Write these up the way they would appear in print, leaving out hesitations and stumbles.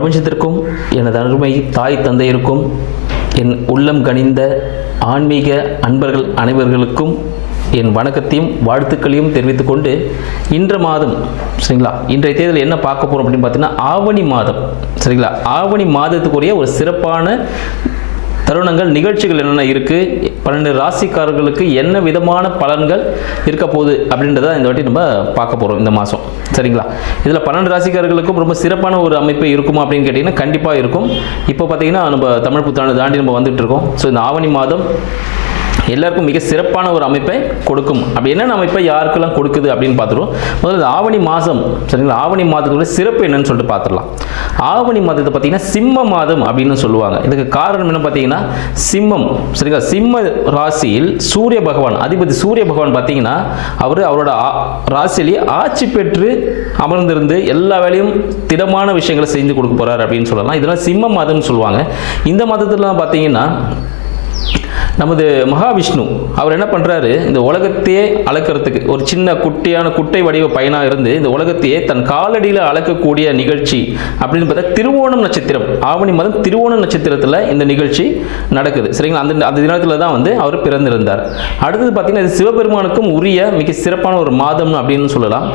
பிரபஞ்சத்திற்கும் எனது அருமை தாய் தந்தையருக்கும் என் உள்ளம் கனிந்த ஆன்மீக அன்பர்கள் அனைவர்களுக்கும் என் வணக்கத்தையும் வாழ்த்துக்களையும் தெரிவித்துக் கொண்டு இன்ற மாதம் சரிங்களா, இன்றைய தேதியில் என்ன பார்க்க போகிறோம் அப்படின்னு பார்த்தீங்கன்னா ஆவணி மாதம் சரிங்களா. ஆவணி மாதத்துக்குரிய ஒரு சிறப்பான தருணங்கள் நிகழ்ச்சிகள் என்னென்ன இருக்குது, 12 ராசிக்காரர்களுக்கு என்ன விதமான பலன்கள் இருக்க போகுது அப்படின்றத இந்த வாட்டி நம்ம பார்க்க போகிறோம் இந்த மாதம் சரிங்களா. இதில் 12 ராசிக்காரர்களுக்கும் ரொம்ப சிறப்பான ஒரு அமைப்பு இருக்குமா அப்படின்னு கேட்டிங்கன்னா கண்டிப்பாக இருக்கும். இப்போ பார்த்தீங்கன்னா நம்ம தமிழ் புத்தாண்டு தாண்டி நம்ம வந்துட்டு இருக்கோம். ஸோ இந்த ஆவணி மாதம் எல்லாருக்கும் மிக சிறப்பான ஒரு அமைப்பை கொடுக்கும். அப்படி என்னென்ன அமைப்பை யாருக்கெல்லாம் கொடுக்குது அப்படின்னு பார்த்துருவோம். முதல்ல ஆவணி மாதம் சரிங்களா, ஆவணி மாதத்தோட சிறப்பு என்னன்னு சொல்லிட்டு பார்த்துடலாம். ஆவணி மாதத்தை பார்த்தீங்கன்னா சிம்ம மாதம் அப்படின்னு சொல்லுவாங்க. இதுக்கு காரணம் என்ன பார்த்தீங்கன்னா சிம்மம் சரிங்களா, சிம்ம ராசியில் சூரிய பகவான் அதிபதி சூரிய பகவான் பார்த்தீங்கன்னா அவரோட ராசியிலேயே ஆட்சி பெற்று அமர்ந்திருந்து எல்லா வேலையும் திடமான விஷயங்களை செஞ்சு கொடுக்க போறாரு அப்படின்னு சொல்லலாம். இதெல்லாம் சிம்ம மாதம்னு சொல்லுவாங்க. இந்த மாதத்துலாம் பார்த்தீங்கன்னா நமது மகாவிஷ்ணு அவர் என்ன பண்ணுறாரு, இந்த உலகத்தையே அளக்கிறதுக்கு ஒரு சின்ன குட்டை வடிவ பையனாக இருந்து இந்த உலகத்தையே தன் காலடியில் அளக்கக்கூடிய நிகழ்ச்சி அப்படின்னு பார்த்தா திருவோணம் நட்சத்திரம், ஆவணி மாதம் திருவோணம் நட்சத்திரத்தில் இந்த நிகழ்ச்சி நடக்குது சரிங்களா. அந்த தினத்தில் தான் அவர் பிறந்திருந்தார். அடுத்தது பார்த்தீங்கன்னா இது சிவபெருமானுக்கும் உரிய மிக சிறப்பான ஒரு மாதம் அப்படின்னு சொல்லலாம்.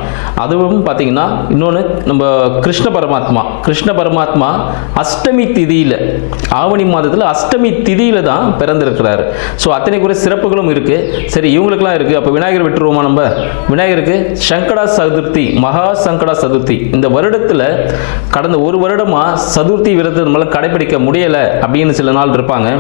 அதுவும் பார்த்தீங்கன்னா இன்னொன்று நம்ம கிருஷ்ண பரமாத்மா அஷ்டமி திதியில் ஆவணி மாதத்தில் அஷ்டமி திதியில் தான் பிறந்திருக்கிறார். ஸோ அத்தனை குறை சிறப்புகளும் இருக்கு. சரி, இவங்களுக்குலாம் இருக்கு. அப்போ விநாயகர் விட்டுருவோமா? நம்ம விநாயகருக்கு சங்கடா சதுர்த்தி, மகா சங்கடா சதுர்த்தி இந்த வருடத்தில் கடந்த ஒரு வருடமா சதுர்த்தி விரதத்தை நம்மளால கடைபிடிக்க முடியலை அப்படின்னு சில நாள் இருப்பாங்க,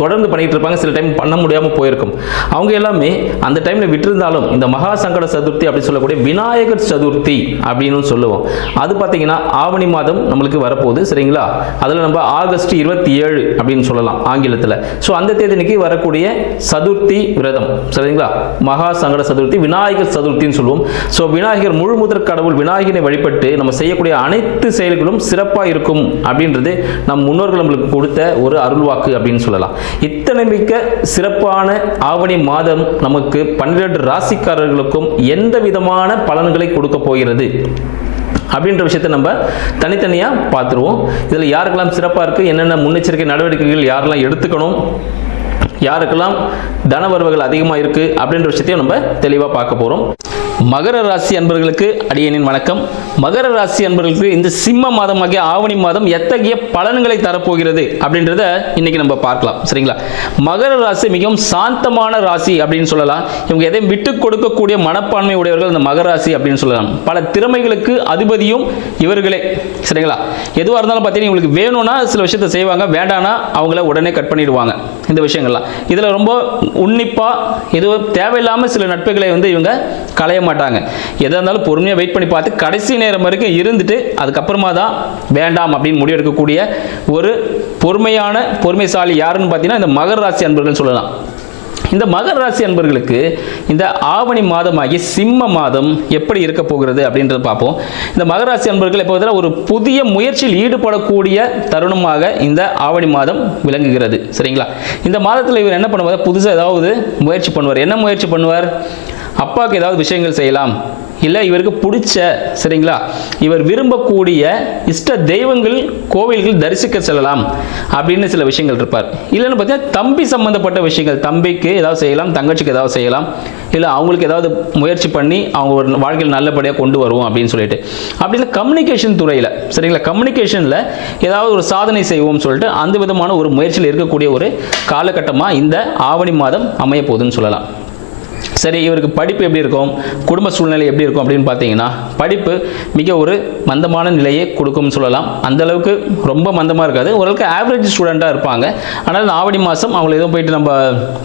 தொடர்ந்து பண்ணிட்டு இருப்பாங்க. சில டைம் பண்ண முடியாமல் போயிருக்கும். அவங்க எல்லாமே அந்த டைம்ல விட்டிருந்தாலும் இந்த மகா சங்கட சதுர்த்தி அப்படின்னு சொல்லக்கூடிய விநாயகர் சதுர்த்தி அப்படின்னு சொல்லுவோம். அது பார்த்தீங்கன்னா ஆவணி மாதம் நம்மளுக்கு வரப்போகுது சரிங்களா. அதில் நம்ம ஆகஸ்ட் 27 அப்படின்னு சொல்லலாம் ஆங்கிலத்தில். ஸோ அந்த தேதிக்கு வரக்கூடிய சதுர்த்தி விரதம் சரிங்களா, மகா சங்கட சதுர்த்தி விநாயகர் சதுர்த்தின்னு சொல்லுவோம். ஸோ விநாயகர் முழு முதற் கடவுள் விநாயகரை வழிபட்டு நம்ம செய்யக்கூடிய அனைத்து செயல்களும் சிறப்பாக இருக்கும் அப்படின்றது நம் முன்னோர்கள் நம்மளுக்கு கொடுத்த ஒரு அருள்வாக்கு அப்படின்னு சொல்லலாம். இத்தனை மிக்க சிறப்பான ஆவணி மாதம் நமக்கு 12 ராசிக்காரர்களுக்கும் எந்த விதமான பலன்களை கொடுக்க போகிறது அப்படின்ற விஷயத்தை நம்ம தனித்தனியாக பார்த்துருவோம். இதில் யாருக்கெல்லாம் சிறப்பாக இருக்குது, என்னென்ன முன்னெச்சரிக்கை நடவடிக்கைகள் யாரெல்லாம் எடுத்துக்கணும், யாருக்கெல்லாம் தன வரவுகள் அதிகமாக இருக்குது அப்படின்ற விஷயத்தையும் நம்ம தெளிவாக பார்க்க போகிறோம். மகர ராசி அன்பர்களுக்கு அடியேனின் வணக்கம். மகர ராசி அன்பர்களுக்கு இந்த சிம்ம மாதமாகிய ஆவணி மாதம் எத்தகைய பலன்களை தரப்போகிறது அப்படின்றத இன்னைக்கு நம்ம பார்க்கலாம் சரிங்களா. மகர ராசி மிகவும் சாந்தமான ராசி அப்படின்னு சொல்லலாம். இவங்க எதையும் விட்டு கொடுக்கக்கூடிய மனப்பான்மை உடையவர்கள் இந்த மகர ராசி அப்படின்னு சொல்லலாம். பல திறமைகளுக்கு அதிபதியும் இவர்களே சரிங்களா. எதுவாக இருந்தாலும் பார்த்தீங்கன்னா இவங்களுக்கு வேணும்னா சில விஷயத்தை செய்வாங்க, வேண்டானா அவங்கள உடனே கட் பண்ணிடுவாங்க. இந்த விஷயங்கள்லாம் இதில் ரொம்ப உன்னிப்பாக எதுவும் தேவையில்லாமல் சில நட்புகளை இவங்க களைய மாட்டாங்க. எதாக இருந்தாலும் பொறுமையாக வெயிட் பண்ணி பார்த்து கடைசி நேரம் வரைக்கும் இருந்துட்டு அதுக்கப்புறமா தான் வேண்டாம் அப்படின்னு முடிவெடுக்கக்கூடிய ஒரு பொறுமைசாலி யாருன்னு பார்த்தீங்கன்னா இந்த மகர ராசி அன்பர்கள் சொல்லலாம். இந்த மகர ராசி அன்பர்களுக்கு இந்த ஆவணி மாதமாகி சிம்ம மாதம் எப்படி இருக்க போகிறது அப்படின்றத பார்ப்போம். இந்த மகர ராசி அன்பர்கள் எப்போதும் ஒரு புதிய முயற்சியில் ஈடுபடக்கூடிய தருணமாக இந்த ஆவணி மாதம் விளங்குகிறது சரிங்களா. இந்த மாதத்தில் இவர் என்ன பண்ணுவார், புதுசாக ஏதாவது முயற்சி பண்ணுவார். என்ன முயற்சி பண்ணுவார், அப்பாவுக்கு ஏதாவது விஷயங்கள் செய்யலாம், இல்லை இவருக்கு பிடிச்ச சரிங்களா இவர் விரும்பக்கூடிய இஷ்ட தெய்வங்கள் கோவில்கள் தரிசிக்க செல்லலாம் அப்படின்னு சில விஷயங்கள் இருப்பார். இல்லைன்னு பார்த்தீங்கன்னா தம்பி சம்பந்தப்பட்ட விஷயங்கள், தம்பிக்கு ஏதாவது செய்யலாம், தங்கச்சிக்கு ஏதாவது செய்யலாம், இல்லை அவங்களுக்கு ஏதாவது முயற்சி பண்ணி அவங்க ஒரு வாழ்க்கையில் நல்லபடியாக கொண்டு வருவோம் அப்படின்னு சொல்லிட்டு. அப்படி இல்லை கம்யூனிகேஷன் துறையில் சரிங்களா, கம்யூனிகேஷனில் ஏதாவது ஒரு சாதனை செய்வோம்னு சொல்லிட்டு அந்த விதமான ஒரு முயற்சியில் இருக்கக்கூடிய ஒரு காலகட்டமாக இந்த ஆவணி மாதம் அமைய போகுதுன்னு சொல்லலாம். சரி, இவருக்கு படிப்பு எப்படி இருக்கும், குடும்ப சூழ்நிலை எப்படி இருக்கும் அப்படின்னு பார்த்தீங்கன்னா படிப்பு மிக ஒரு மந்தமான நிலையை கொடுக்கும்னு சொல்லலாம். அந்தளவுக்கு ரொம்ப மந்தமாக இருக்காது, ஓரளவுக்கு ஆவரேஜ் ஸ்டூடெண்ட்டாக இருப்பாங்க. ஆனால் இந்த ஆவணி மாதம் அவங்களை எதுவும் போயிட்டு நம்ம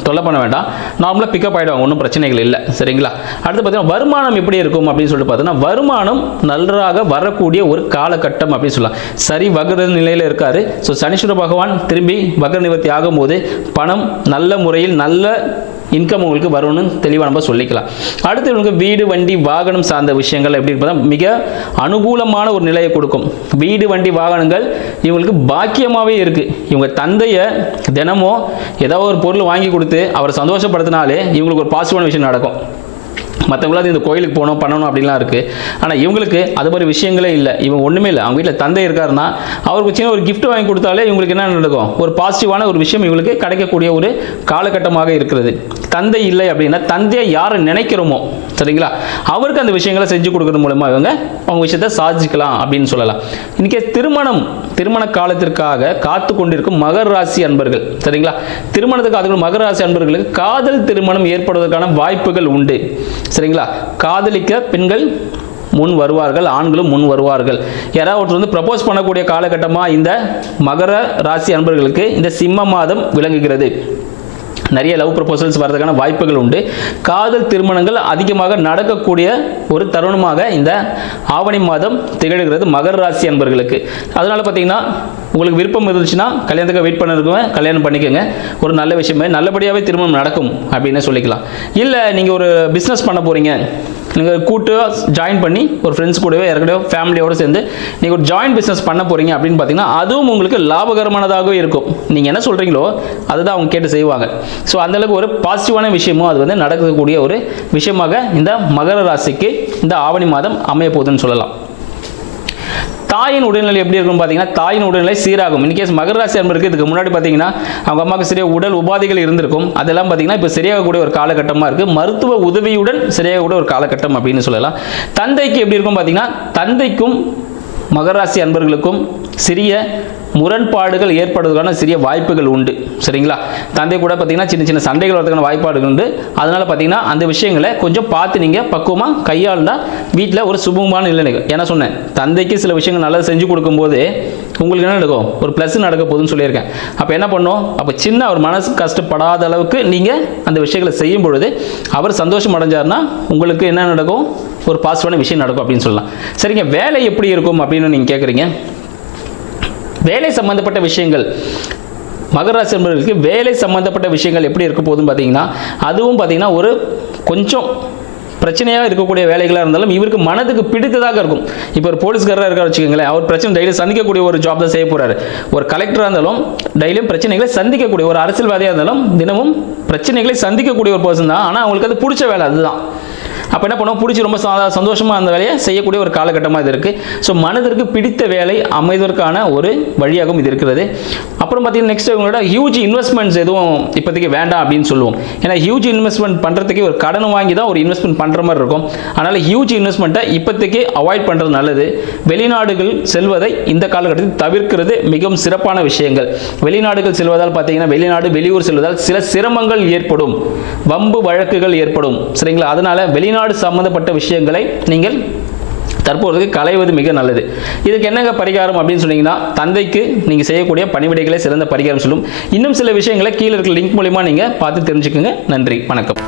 தொல்லை பண்ண வேண்டாம், நார்மலாக பிக்கப் ஆகிடுவாங்க, ஒன்றும் பிரச்சனைகள் இல்லை சரிங்களா. அடுத்து பார்த்தீங்கன்னா வருமானம் எப்படி இருக்கும் அப்படின்னு சொல்லிட்டு பார்த்தீங்கன்னா வருமானம் நன்றாக வரக்கூடிய ஒரு காலகட்டம் அப்படின்னு சொல்லலாம். சரி, வக்ர நிலையில் இருக்காரு. ஸோ சனீஸ்வர பகவான் திரும்பி வக்ர நிவர்த்தி ஆகும்போது பணம் நல்ல முறையில் நல்ல இன்கம் உங்களுக்கு வரும்னு தெளிவாக நம்ம சொல்லிக்கலாம். அடுத்து இவங்களுக்கு வீடு வண்டி வாகனம் சார்ந்த விஷயங்கள் எப்படி இருப்பதா மிக அனுகூலமான ஒரு நிலையை கொடுக்கும். வீடு வண்டி வாகனங்கள் இவங்களுக்கு பாக்கியமாகவே இருக்குது. இவங்க தந்தையை தினமும் ஏதாவது ஒரு பொருள் வாங்கி கொடுத்து அவரை சந்தோஷப்படுத்தினாலே இவங்களுக்கு ஒரு பாசிட்டிவான விஷயம் நடக்கும். மற்றவங்களாவது இந்த கோயிலுக்கு போகணும் பண்ணணும் அப்படின்லாம் இருக்குது. ஆனால் இவங்களுக்கு அது மாதிரி விஷயங்களே இல்லை. இவங்க ஒன்றுமே இல்லை. அவங்க வீட்டில் தந்தை இருக்காருன்னா அவருக்கு சின்ன ஒரு கிஃப்ட் வாங்கி கொடுத்தாலே இவங்களுக்கு என்ன நடக்கும், ஒரு பாசிட்டிவான ஒரு விஷயம் இவங்களுக்கு கிடைக்கக்கூடிய ஒரு காலகட்டமாக இருக்கிறது. தந்தை இல்லை அப்படின்னா தந்தையை யாரை நினைக்கிறோமோ சரிங்களா, அவருக்கு அந்த விஷயங்களை செஞ்சு கொடுக்கறது மூலமாக அவங்க விஷயத்தை சாதிக்கலாம் அப்படின்னு சொல்லலாம். இன்னைக்கு திருமண காலத்திற்காக காத்து கொண்டிருக்கும் மகர ராசி அன்பர்கள் சரிங்களா, திருமணத்துக்கு அதுக்கு மகர ராசி அன்பர்களுக்கு காதல் திருமணம் ஏற்படுவதற்கான வாய்ப்புகள் உண்டு சரிங்களா. காதலிக்க பெண்கள் முன் வருவார்கள், ஆண்களும் முன் வருவார்கள். யாராவது ஒருத்தர் ப்ரப்போஸ் பண்ணக்கூடிய காலகட்டமாக இந்த மகர ராசி அன்பர்களுக்கு இந்த சிம்ம மாதம் விளங்குகிறது. நிறைய லவ் ப்ரப்போசல்ஸ் வரதுக்கான வாய்ப்புகள் உண்டு. காதல் திருமணங்கள் அதிகமாக நடக்கக்கூடிய ஒரு தருணமாக இந்த ஆவணி மாதம் திகழ்கிறது மகர ராசி அன்பர்களுக்கு. அதனால பார்த்தீங்கன்னா உங்களுக்கு விருப்பம் இருந்துச்சுன்னா கல்யாணத்துக்கு வெயிட் பண்ணிருக்கோங்க, கல்யாணம் பண்ணிக்கோங்க. ஒரு நல்ல விஷயமே நல்லபடியாகவே திருமணம் நடக்கும் அப்படின்னு சொல்லிக்கலாம். இல்லை நீங்கள் ஒரு பிஸ்னஸ் பண்ண போகிறீங்க, நீங்கள் கூட்டு ஜாயின் பண்ணி ஒரு ஃப்ரெண்ட்ஸ் கூடவே யாருக்கிட்டயோ ஃபேமிலியோடு சேர்ந்து நீங்கள் ஒரு ஜாயின்ட் பிஸ்னஸ் பண்ண போகிறீங்க அப்படின்னு பார்த்தீங்கன்னா அதுவும் உங்களுக்கு லாபகரமானதாகவே இருக்கும். நீங்கள் என்ன சொல்கிறீங்களோ அதுதான் அவங்க கேட்டு செய்வாங்க. ஸோ அந்தளவுக்கு ஒரு பாசிட்டிவான விஷயமும் அது நடக்கக்கூடிய ஒரு விஷயமாக இந்த மகர ராசிக்கு இந்த ஆவணி மாதம் அமைய போகுதுன்னு சொல்லலாம். தாயின் உடல்நிலை எப்படி இருக்குன்னு பார்த்தீங்கன்னா தாயின் உடல்நிலை சீராகும். இன்கேஸ் மகர ராசி அன்பருக்கு இதுக்கு முன்னாடி பார்த்தீங்கன்னா அவங்க அம்மாவுக்கு சரியாக உடல் உபாதைகள் இருந்திருக்கும். அதெல்லாம் பார்த்தீங்கன்னா இப்போ சரியாகக்கூடிய ஒரு காலகட்டமாக இருக்குது. மருத்துவ உதவியுடன் சரியாகக்கூடிய ஒரு காலகட்டம் அப்படின்னு சொல்லலாம். தந்தைக்கு எப்படி இருக்கும் பார்த்தீங்கன்னா தந்தைக்கும் மகர ராசி அன்பர்களுக்கும் சிறிய முரண்பாடுகள் ஏற்படுவதற்கான சிறிய வாய்ப்புகள் உண்டு சரிங்களா. தந்தை கூட பார்த்தீங்கன்னா சின்ன சின்ன சண்டைகள் வரதுக்கான வாய்ப்பாடுகள் உண்டு. அதனால் பார்த்தீங்கன்னா அந்த விஷயங்களை கொஞ்சம் பார்த்து நீங்கள் பக்குவமாக கையாளுந்தால் வீட்டில் ஒரு சுபமான நிலை. ஏன்னா சொன்னேன் தந்தைக்கு சில விஷயங்கள் நல்லா செஞ்சு கொடுக்கும்போது உங்களுக்கு என்ன நடக்கும், ஒரு ப்ளஸ் நடக்க போகுதுன்னு சொல்லியிருக்கேன். அப்போ என்ன பண்ணோம், அப்போ சின்ன அவர் மனசு கஷ்டப்படாத அளவுக்கு நீங்கள் அந்த விஷயங்களை செய்யும் பொழுது அவர் சந்தோஷம் அடைஞ்சார்னா உங்களுக்கு என்ன நடக்கும், ஒரு பாசிட்டிவான விஷயம் நடக்கும் அப்படின்னு சொல்லலாம். சரிங்க, வேலை எப்படி இருக்கும் அப்படின்னு நீங்கள் கேட்குறீங்க. வேலை சம்பந்தப்பட்ட விஷயங்கள் மகர ராசி அன்பர்களுக்கு வேலை சம்பந்தப்பட்ட விஷயங்கள் எப்படி இருக்க போகுதுன்னு பார்த்தீங்கன்னா அதுவும் பார்த்தீங்கன்னா ஒரு கொஞ்சம் பிரச்சனையாக இருக்கக்கூடிய வேலைகளாக இருந்தாலும் இவருக்கு மனதுக்கு பிடித்ததாக இருக்கும். இப்போ ஒரு போலீஸ்காரராக இருக்கார் வச்சுக்கோங்களேன், அவர் பிரச்சனை டெய்லி சந்திக்கக்கூடிய ஒரு ஜாப் தான் செய்ய போகிறாரு. ஒரு கலெக்டராக இருந்தாலும் டெய்லியும் பிரச்சனைகளை சந்திக்கக்கூடிய, ஒரு அரசியல்வாதியாக இருந்தாலும் தினமும் பிரச்சனைகளை சந்திக்கக்கூடிய ஒரு பர்சன் தான். ஆனால் அவங்களுக்கு அது பிடிச்ச வேலை அதுதான். அப்போ என்ன பண்ணுவோம், பிடிச்சி ரொம்ப சந்தோஷமாக அந்த வேலையை செய்யக்கூடிய ஒரு காலகட்டமாக இது இருக்குது. ஸோ மனதிற்கு பிடித்த வேலை அமைவதற்கான ஒரு வழியாகவும் இது இருக்கிறது. அப்புறம் பார்த்தீங்கன்னா நெக்ஸ்ட் இவங்களோட ஹியூஜ் இன்வெஸ்ட்மெண்ட்ஸ் எதுவும் இப்போதைக்கு வேண்டாம் அப்படின்னு சொல்லுவோம். ஏன்னா ஹியூஜ் இன்வெஸ்ட்மெண்ட் பண்ணுறதுக்கு ஒரு கடன் வாங்கி தான் ஒரு இன்வெஸ்ட்மெண்ட் பண்ணுற மாதிரி இருக்கும். அதனால் ஹியூஜ் இன்வெஸ்ட்மெண்ட்டை இப்போதைக்கு அவாய்ட் பண்ணுறது நல்லது. வெளிநாடுகள் செல்வதை இந்த காலகட்டத்தில் தவிர்க்கிறது மிகவும் சிறப்பான விஷயங்கள். வெளிநாடுகள் செல்வதால் பார்த்தீங்கன்னா வெளியூர் செல்வதால் சில சிரமங்கள் ஏற்படும், வம்பு வழக்குகள் ஏற்படும் சரிங்களா. அதனால் வெளிநாடு சம்பந்தப்பட்ட விஷயங்களை நீங்கள் தற்போது களைவது மிக நல்லது. இதுக்கு என்னங்க பரிகாரம் அப்படின்னு சொன்னீங்கன்னா தந்தைக்கு நீங்கள் செய்யக்கூடிய பணிவிடைகளை சிறந்த பரிகாரம் சொல்லும். இன்னும் சில விஷயங்களை கீழே இருக்கிற லிங்க் மூலமா நீங்கள் பார்த்து தெரிஞ்சுக்கோங்க. நன்றி, வணக்கம்.